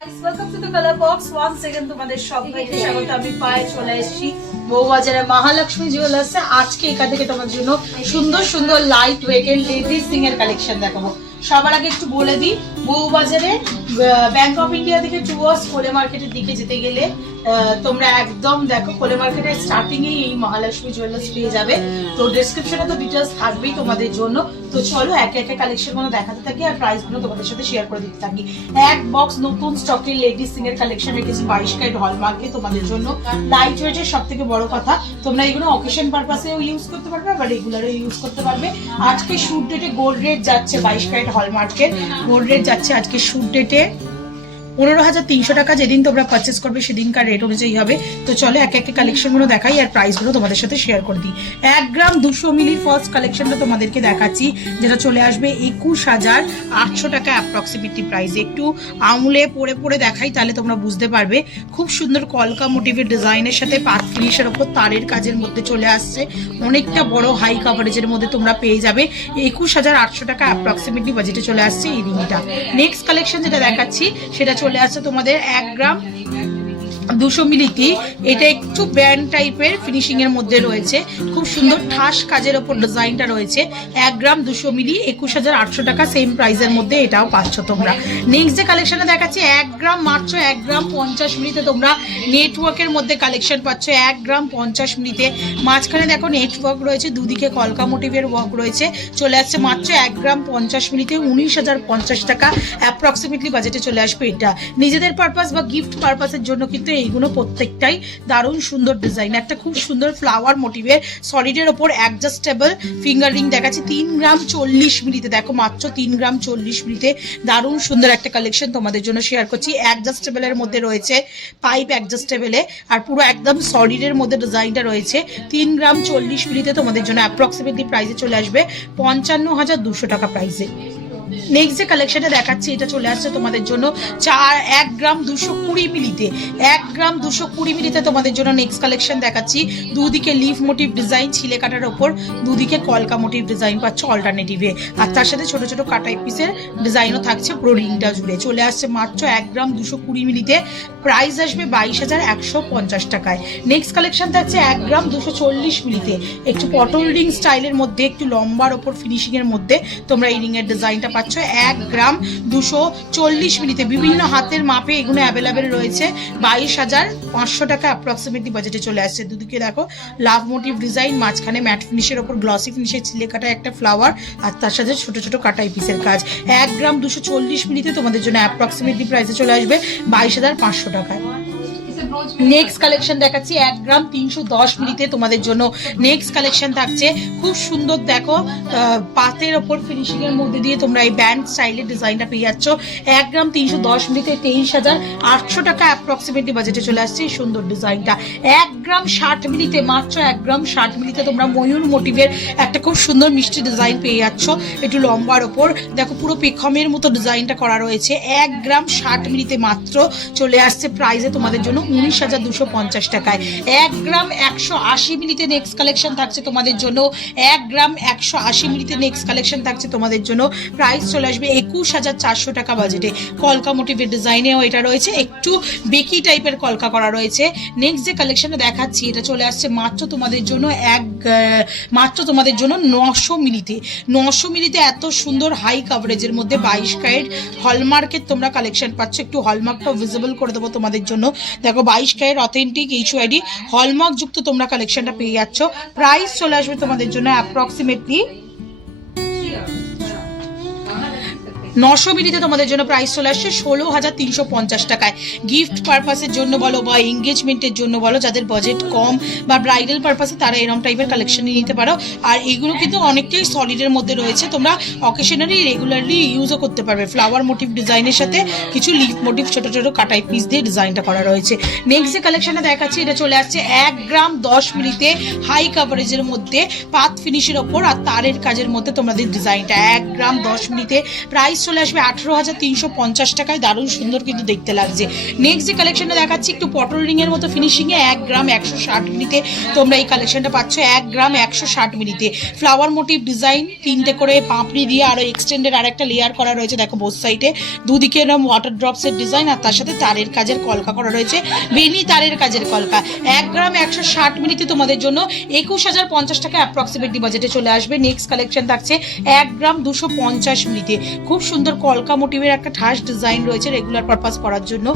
Welcome to the colour box once again তোমাদের সবাইকে স্বাগত। আমি পায়ে চলে এসেছি বউবাজারে মহালক্ষ্মী জুয়েলার্সে। আজকে এখান থেকে তোমাদের জন্য সুন্দর সুন্দর লাইট ওয়েট এর লেডিস সিং এর কালেকশন দেখাবো। সবার আগে একটু বলে দিই, বউবাজারে ব্যাংক অফ ইন্ডিয়া থেকে টুয়ার্স কোলে মার্কেটের দিকে যেতে গেলে তোমরা একদম দেখো কোলে মার্কেটের স্টার্টিং এ এই মহালক্ষ্মী জুয়েলার্স পেয়ে যাবে। তো ডেসক্রিপশনে তো ডিটেইলস থাকবেই তোমাদের জন্য। তো চলো একে একে কালেকশন গুলো দেখাতে থাকি আর প্রাইস গুলো তোমাদের সাথে শেয়ার করে দিতে থাকি। এক বক্স নতুন স্টকের লেডিস সিং এর কালেকশন রেখেছি 22 ক্যারেট হলমার্কে তোমাদের জন্য। লাইট ওয়েটের সবথেকে বড় কথা, তোমরা এগুলো অকেশন পারপাসেও ইউজ করতে পারবে আবার রেগুলারও ইউজ করতে পারবে। আজকে শুট ডেটে গোল্ড রেট যাচ্ছে 22 ক্যারেট হলমার্কের গোল্ড রেট যাচ্ছে আজকে শুট ডেটে 15,300 টাকা। যেদিন তোমরা পারচেস করবে সেদিনকার রেট অনুযায়ী হবে। তো চলো এক এক কালেকশন গুলো দেখাই আর প্রাইস গুলো তোমাদের সাথে শেয়ার করে দিই। 1 গ্রাম 200 মিলি ফার্স্ট কালেকশনটা তোমাদেরকে দেখাচ্ছি, যেটা চলে আসবে 21,800 টাকা অ্যাপ্রক্সিমেটলি প্রাইস। একটু আঙুলে পরে পরে দেখাই তাহলে তোমরা বুঝতে পারবে। খুব সুন্দর কলকা মোটিভের ডিজাইনের সাথে পাত ফিনিশের ওপর তারের কাজের মধ্যে চলে আসছে। অনেকটা বড় হাই কাভারেজের মধ্যে তোমরা পেয়ে যাবে 21,800 টাকা অ্যাপ্রক্সিমেটলি বাজেটে চলে আসছে এই রিংটা। নেক্সট কালেকশন যেটা দেখাচ্ছি সেটা চলে আসছে তোমাদের 1 গ্রাম 200 মিলিতে। এটা একটু ব্যান্ড টাইপের ফিনিশিং এর মধ্যে রয়েছে, খুব সুন্দর ঠাস কাজের ওপর ডিজাইনটা রয়েছে। 1 গ্রাম 200 মিলি 21,800 টাকা সেম প্রাইসের মধ্যে এটাও পাচ্ছ তোমরা। নেক্সট যে কালেকশনে দেখাচ্ছি 1 গ্রাম মাত্র 1 গ্রাম 50 মিলিতে তোমরা নেটওয়ার্কের মধ্যে কালেকশন পাচ্ছ। 1 গ্রাম 50 মিলিতে মাঝখানে দেখো নেটওয়ার্ক রয়েছে, দুদিকে কলকা মোটিভের ওয়ার্ক রয়েছে। চলে আসছে মাত্র 1 গ্রাম 50 মিলিতে 19,050 টাকা অ্যাপ্রক্সিমেটলি বাজেটে চলে আসবে এটা। নিজেদের পারপাস বা গিফট পারপাসের জন্য কিন্তু এইগুলো প্রত্যেকটাই দারুণ সুন্দর ডিজাইন। একটা খুব সুন্দর ফ্লাওয়ার মোটিভের সলিডের ওপর অ্যাডজাস্টেবল ফিঙ্গার রিং দেখাচ্ছি 3 গ্রাম 40 মিলিতে। দেখো মাত্র 3 গ্রাম 40 মিলিতে দারুণ সুন্দর একটা কালেকশন তোমাদের জন্য শেয়ার করছি। অ্যাডজাস্টেবলের মধ্যে রয়েছে পাইপ অ্যাডজাস্টেবলে আর পুরো একদম সলিডের মধ্যে ডিজাইনটা রয়েছে। 3 গ্রাম 40 মিলিতে তোমাদের জন্য অ্যাপ্রক্সিমেটলি প্রাইসে চলে আসবে 55,200 টাকা প্রাইসে। নেক্সট যে কালেকশনটা দেখাচ্ছি এটা চলে আসছে তোমাদের জন্য 1 গ্রাম 220 মিলিতে। 1 গ্রাম 220 মিলিতে তোমাদের জন্য নেক্সট কালেকশন দেখাচ্ছি। দুদিকে লিফ মোটিভ ডিজাইন ছিলে কাটার ওপর, দুদিকে কলকা মোটিভ ডিজাইন পাচ্ছ অল্টারনেটিভে, আর তার সাথে ছোট ছোট কাটাই পিসের ডিজাইনও থাকছে পুরো রিংটা জুড়ে। চলে আসছে মাত্র 1 গ্রাম 220 মিলিতে, প্রাইস আসবে 22,150 টাকায়। নেক্সট কালেকশন থাকছে 1 গ্রাম 240 মিলিতে, একটু পটল রিং স্টাইলের মধ্যে একটু লম্বার ওপর ফিনিশিং এর মধ্যে তোমরা এই রিং এর ডিজাইনটা পাচ্ছ। 1 গ্রাম 240 মিলিতে বিভিন্ন হাতের মাপে এগুলো অ্যাভেলেবেল রয়েছে। 22,500 টাকা অ্যাপ্রক্সিমেটলি বাজেটে চলে আসছে। দুদিকে দেখো লাভ মোটিভ ডিজাইন, মাঝখানে ম্যাট ফিনিশের ওপর গ্লসি ফিনিশের ছিলে কাটা একটা ফ্লাওয়ার আর তার সাথে ছোট ছোট কাটাই পিসের কাজ। 1 গ্রাম 240 মিলিতে তোমাদের জন্য অ্যাপ্রক্সিমেটলি প্রাইসে চলে আসবে 22,500 টাকায়। নেক্সট কালেকশন দেখাচ্ছি 1 গ্রাম 310 মিলিতে তোমাদের জন্য। নেক্সট কালেকশন থাকছে খুব সুন্দর দেখো পাতের ওপর ফিনিশিং এর মধ্যে দিয়ে তোমরা এই ব্যান্ড স্টাইলের ডিজাইনটা পেয়ে যাচ্ছ। 1 গ্রাম 310 মিলিতে 23,800 টাকা অ্যাপ্রক্সিমেটলি বাজেটে চলে আসছে এই সুন্দর ডিজাইনটা। 1 গ্রাম 60 মিলিতে মাত্র 1 গ্রাম 60 মিলিতে তোমরা ময়ূর মোটিভের একটা খুব সুন্দর মিষ্টি ডিজাইন পেয়ে যাচ্ছ একটু লম্বার ওপর। দেখো পুরো পেখমের মতো ডিজাইনটা করা রয়েছে। 1 গ্রাম 60 মিলিতে মাত্র চলে আসছে প্রাইসে তোমাদের জন্য 19,250 টাকায়। 1 গ্রাম 180 মিলিতে নেক্সট কালেকশন থাকছে তোমাদের জন্য। 1 গ্রাম 180 মিলিতে নেক্সট কালেকশন থাকছে তোমাদের জন্য, প্রাইস চলে আসবে 21,400 টাকা বাজেটে। কলকা মোটিভের ডিজাইনেও এটা রয়েছে, একটু বেকি টাইপের কলকা করা রয়েছে। নেক্সট যে কালেকশনটা দেখাচ্ছি এটা চলে আসছে মাত্র তোমাদের জন্য 900 মিলিতে। 900 মিলিতে এত সুন্দর হাই কাভারেজের মধ্যে 22 ক্যারেট হলমার্কের তোমরা কালেকশন পাচ্ছ। একটু হলমার্কটাও ভিজিবল করে দেবো তোমাদের জন্য। দেখো 22 ক্যারেট অথেন্টিক HUID হলমার্ক যুক্ত তোমরা কালেকশনটা পেয়ে যাচ্ছ। প্রাইস চলে আসবে তোমাদের জন্য অ্যাপ্রক্সিমেটলি 900 মিলিতে তোমাদের জন্য প্রাইস চলে আসছে 16,350 টাকায়। গিফট পারপাসের জন্য বলো বা এঙ্গেজমেন্টের জন্য বলো, যাদের বাজেট কম বা ব্রাইডাল পারপাসে তারা এরকম টাইপের কালেকশন নিতে পারো। আর এগুলো কিন্তু অনেকটাই সলিডের মধ্যে রয়েছে, তোমরা অকেশনালি রেগুলারলি ইউজও করতে পারবে। ফ্লাওয়ার মোটিভ ডিজাইনের সাথে কিছু লিফ মোটিভ ছোট ছোট কাটাই পিস দিয়ে ডিজাইনটা করা রয়েছে। নেক্সট যে কালেকশনটা দেখাচ্ছি এটা চলে আসছে 1 গ্রাম 10 মিলিতে হাই কাভারেজের মধ্যে পাত ফিনিশের ওপর আর তারের কাজের মধ্যে তোমাদের ডিজাইনটা। 1 গ্রাম 10 মিলিতে প্রাইস চলে আসবে 18,350 টাকায়। দারুণ সুন্দর কিন্তু দেখতে লাগছে। নেক্সট যে কালেকশনটা দেখাচ্ছি একটু পটল রিং এর মতো ফিনিশিং এ 1 গ্রাম 160 মিলিতে তোমরা এই কালেকশনটা পাচ্ছ। 1 গ্রাম 160 মিলিতে ফ্লাওয়ার মোটিভ ডিজাইন, 3টে করে পাপড়ি দিয়ে আরো এক্সটেন্ডেড আর একটা লেয়ার করা রয়েছে দেখো বোথ সাইডে, দুদিকে এরকম ওয়াটার ড্রপসের ডিজাইন আর তার সাথে তারের কাজের কলকা করা রয়েছে, বেনি তারের কাজের কলকা। 1 গ্রাম 160 মিলিতে তোমাদের জন্য 21,050 টাকা অ্যাপ্রক্সিমেটলি বাজেটে চলে আসবে। নেক্সট কালেকশন থাকছে 1 গ্রাম 250 মিলিতে, খুব সুন্দর কলকা মোটিভের একটা ঠাস ডিজাইন রয়েছে রেগুলার পারপাস করার জন্য।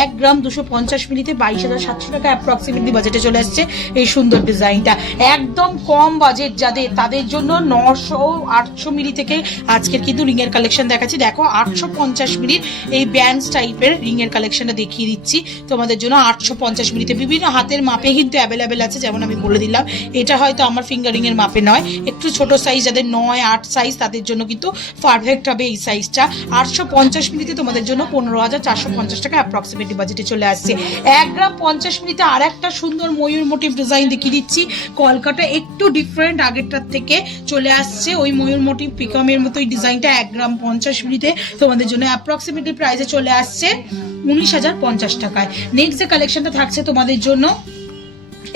1 গ্রাম 250 মিলিতে 22,700 টাকা অ্যাপ্রক্সিমেটলি বাজেটে চলে আসছে এই সুন্দর ডিজাইনটা। একদম কম বাজেট যাদের, তাদের জন্য 900-800 মিলি থেকে আজকের কিন্তু রিং এর কালেকশন দেখাচ্ছি। দেখো 850 মিলির এই ব্যান্ডস টাইপের রিং এর কালেকশনটা দেখিয়ে দিচ্ছি তোমাদের জন্য। 850 মিলিতে বিভিন্ন হাতের মাপে কিন্তু অ্যাভেলেবেল আছে, যেমন আমি বলে দিলাম এটা হয়তো আমার ফিঙ্গারিং এর মাপে নয়, একটু ছোট সাইজ যাদের 9-8 সাইজ তাদের জন্য কিন্তু পারফেক্ট হবে এই সাইজটা। 850 মিলিতে তোমাদের জন্য 15,450 টাকা অ্যাপ্রক্সিমেটলি বাজেটে চলে আসছে। 1 গ্রাম 50 মিলিতে আর একটা সুন্দর ময়ূর মোটিভ ডিজাইন দেখিয়ে দিচ্ছি। কলকাটা একটু ডিফারেন্ট আগেরটার থেকে চলে আসছে, ওই ময়ূর মোটিভ পিকমের মতো এই ডিজাইনটা 1 গ্রাম 50 মিলিতে তোমাদের জন্য অ্যাপ্রক্সিমেটলি প্রাইসে চলে আসছে 19,050 টাকায়। নেক্সট যে কালেকশনটা থাকছে তোমাদের জন্য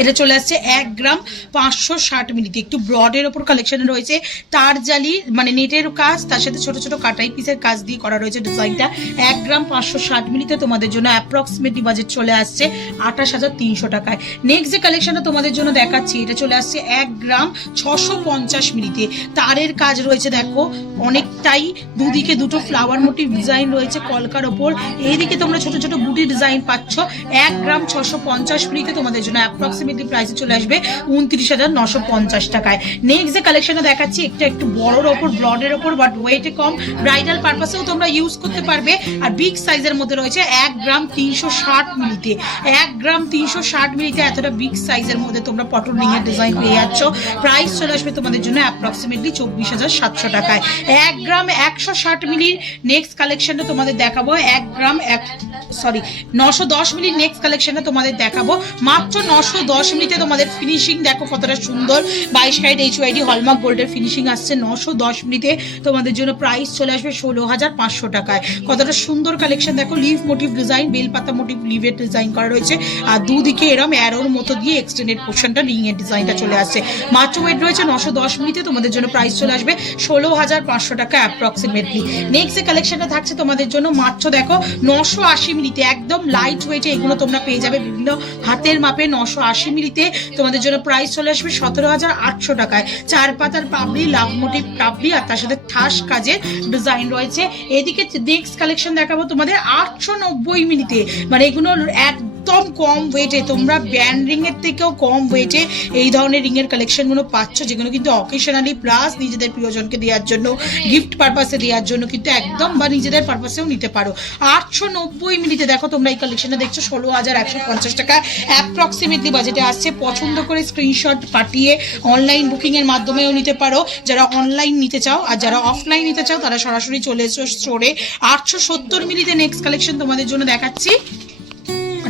এটা চলে আসছে 1 গ্রাম 560 মিলিতে, একটু ব্রডের ওপর কালেকশন রয়েছে, তার জালি মানে নেটের কাজ তার সাথে ছোট ছোট কাটাই পিসের কাজ দিয়ে করা রয়েছে ডিজাইনটা। 1 গ্রাম 560 মিলিতে তোমাদের জন্য অ্যাপ্রক্সিমেটলি বাজেট চলে আসছে 28,300 টাকায়। নেক্সট যে কালেকশনটা তোমাদের জন্য দেখাচ্ছি এটা চলে আসছে 1 গ্রাম 650 মিলিতে, তারের কাজ রয়েছে দেখো অনেকটাই, দুদিকে দুটো ফ্লাওয়ার মোটিভ ডিজাইন রয়েছে কলকার ওপর, এইদিকে তোমরা ছোট ছোট বুটি ডিজাইন পাচ্ছ। 1 গ্রাম 650 মিলিতে তোমাদের জন্য অ্যাপ্রক্সিমেটলি প্রাইসে চলে আসবে 29,950 টাকায়। নেক্সট যে কালেকশনটা দেখাচ্ছি একটু বড়র ওপর ব্রডের ওপর বাট ওয়েটে কম, ব্রাইডাল পারপাসেও তোমরা ইউজ করতে পারবে আর বিগ সাইজের মধ্যে রয়েছে 1 গ্রাম 360 মিলিতে। 1 গ্রাম 360 মিলিতে এতটা বিগ সাইজের মধ্যে তোমরা পটল রিং এর ডিজাইন পেয়ে যাচ্ছ। প্রাইস চলে আসবে তোমাদের জন্য অ্যাপ্রক্সিমেটলি 24,700 টাকায়। 1 গ্রাম 160 মিলির নেক্সট কালেকশনটা তোমাদের দেখাবো 1 গ্রাম 910 মিলির নেক্সট কালেকশনটা তোমাদের দেখাবো মাত্র 910 মিলিতে। তোমাদের ফিনিশিং দেখো কতটা সুন্দর, 22 ক্যারেট HYD হলমার্ক গোল্ডের ফিনিশিং আসছে 910 মিলিতে তোমাদের জন্য। প্রাইস চলে আসবে 16,500 টাকায়। কতটা সুন্দর কালেকশন দেখো, লিভ মোটিভ ডিজাইন, বেলপাতা মোটিভ লিভের ডিজাইন করা রয়েছে আর দুদিকে এরম অ্যারোর মতো দিয়ে এক্সটেন্ডেড পোর্শনটা রিং এর ডিজাইনটা চলে আসছে। মাত্র ওয়েট রয়েছে 910 মিলিতে তোমাদের জন্য। প্রাইস চলে আসবে 16,500 টাকা অ্যাপ্রক্সিমেটলি। নেক্সট যে কালেকশনটা থাকছে তোমাদের জন্য মাত্র দেখো 980 মিলিতে, একদম লাইট ওয়েটে এগুলো তোমরা পেয়ে যাবে বিভিন্ন হাতের মাপে। 980 মিলিতে তোমাদের জন্য প্রাইস চলে আসবে 17,800 টাকায়। 4 পাতার পাপড়ি, লাভ মোটিভ পাপড়ি আর তার সাথে ঠাস কাজের ডিজাইন রয়েছে। এদিকে নেক্সট কালেকশন দেখাবো তোমাদের 890 মিলিতে, মানে এগুলো একদম কম ওয়েটে, তোমরা ব্যান্ড রিং এর থেকেও কম ওয়েটে এই ধরনের রিং এর কালেকশন গুলো পাচ্ছ, যেগুলো কিন্তু অকেশনালি প্লাস নিজেদের প্রিয়জনকে দেওয়ার জন্য, গিফট পারপাসে দেওয়ার জন্য কিন্তু একদম, বা নিজেদের পারপাসেও নিতে পারো। 890 মিলিতে দেখো তোমরা এই কালেকশনটা দেখছো 16,150 টাকা অ্যাপ্রক্সিমেটলি বাজেটে আসছে। পছন্দ করে স্ক্রিনশট পাঠিয়ে অনলাইন বুকিং এর মাধ্যমেও নিতে পারো যারা অনলাইন নিতে চাও, আর যারা অফলাইন নিতে চাও তারা সরাসরি চলে এসো স্টোরে। 870 মিলিতে নেক্সট কালেকশন তোমাদের জন্য দেখাচ্ছি।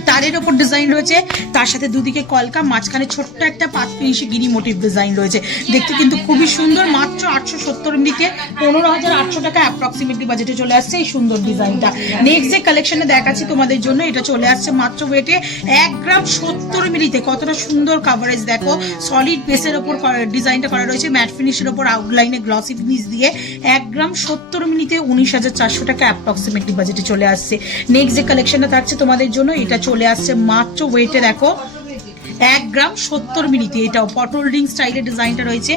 তারের ওপর ডিজাইন রয়েছে, তার সাথে দুদিকে কলকা, মাঝখানে ছোট্ট একটা পাত ফিনিশে গিনি মোটিভ ডিজাইন রয়েছে, দেখতে কিন্তু খুবই সুন্দর। মাত্র 870 মিলিতে 15,800 টাকা অ্যাপ্রক্সিমেটলি বাজেটে চলে আসছে এই সুন্দর ডিজাইনটা। নেক্সট যে কালেকশনে দেখাচ্ছি তোমাদের জন্য এটা চলে আসছে মাত্র ওয়েটে 1 গ্রাম 70 মিলিতে। কতটা সুন্দর কাভারেজ দেখো, সলিড বেসের ওপর ডিজাইনটা করা রয়েছে, ম্যাট ফিনিশের ওপর আউটলাইনে গ্লসি ফিনিশ দিয়ে। 1 গ্রাম 70 মিলিতে 19,400 টাকা অ্যাপ্রক্সিমেটলি বাজেটে চলে আসছে। নেক্সট যে কালেকশনটা থাকছে তোমাদের জন্য এটা চলে আসছে মাত্র ওয়েটে দেখো 1 গ্রাম 70 মিলিতে। এটাও পটল রিং স্টাইলের ডিজাইনটা রয়েছে।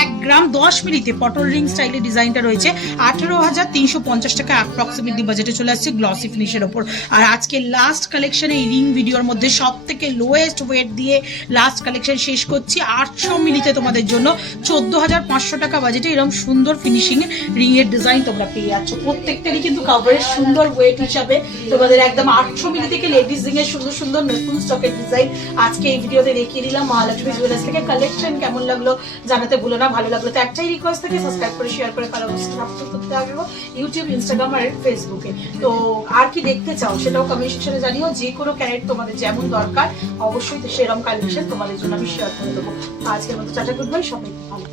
1 গ্রাম 10 মিলিতে পটল রিং স্টাইলের ডিজাইনটা রয়েছে। 18,350 টাকা অ্যাপ্রক্সিমেটলি বাজেটে চলে আসছে গ্লসি ফিনিশের ওপর। আর আজকে লাস্ট কালেকশনে এই রিং ভিডিওর মধ্যে সব থেকে লোয়েস্ট ওয়েট দিয়ে লাস্ট কালেকশন শেষ করছি। 800 মিলিতে তোমাদের জন্য 14,500 টাকা বাজেটে এরকম সুন্দর ফিনিশিং রিং এর ডিজাইন তোমরা পেয়ে যাচ্ছ। প্রত্যেকটারই কিন্তু কাভারেজ সুন্দর ওয়েট হিসাবে তোমাদের একদম 800 মিলি থেকে লেডিস রিং এর সুন্দর সুন্দর নতুন স্টকের ডিজাইন আজকে এই ভিডিওতে দেখিয়ে দিলাম। মহালক্ষ্মী জুয়েলার্স থেকে কালেকশন কেমন লাগলো জানাতে ভুলো না। ভালো লাগলো তো একটাই রিকোয়েস্ট থাকে, সাবস্ক্রাইব করে শেয়ার করে ফলো করতে থাকবো ইউটিউব, ইনস্টাগ্রাম আর ফেসবুকে। তো আর কি দেখতে চাও সেটাও কমেন্ট সেকশনে জানিও। যে কোনো ক্যারেট তোমাদের যেমন দরকার অবশ্যই সেরকম কালেকশন তোমাদের জন্য আমি শেয়ার করে দেবো। আজকের মতো টাটা, গুড বাই, সবাই ভালো।